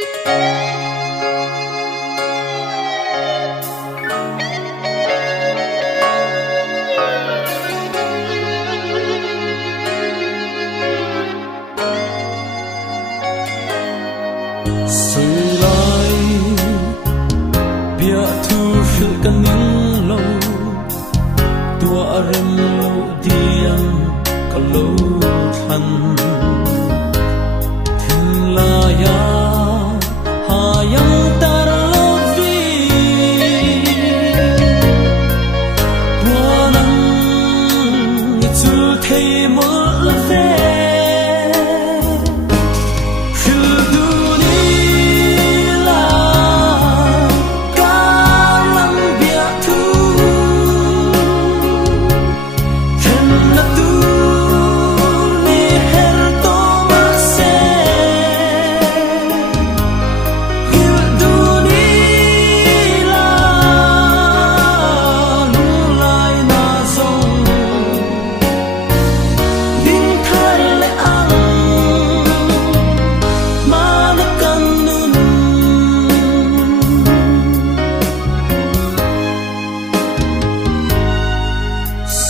Soi lại bia thu phil kan ning lo tua rem lo diam kalau than thin la ya hayang tar lo vi tua nang chu thei mo la ve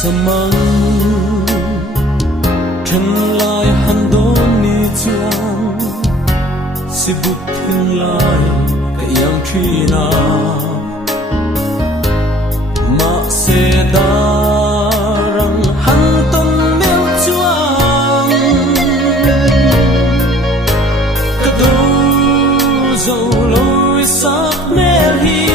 samang thân lai han đón ni chuan si bút thân lai cái yang truy na ma se da răng han ton mèo chuan cái đâu dầu lối sắc mel hi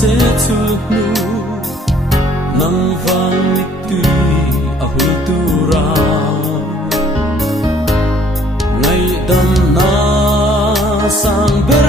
sẽ chụp nu nang vang nít tui a hul tu ra ngày đêm na sang ber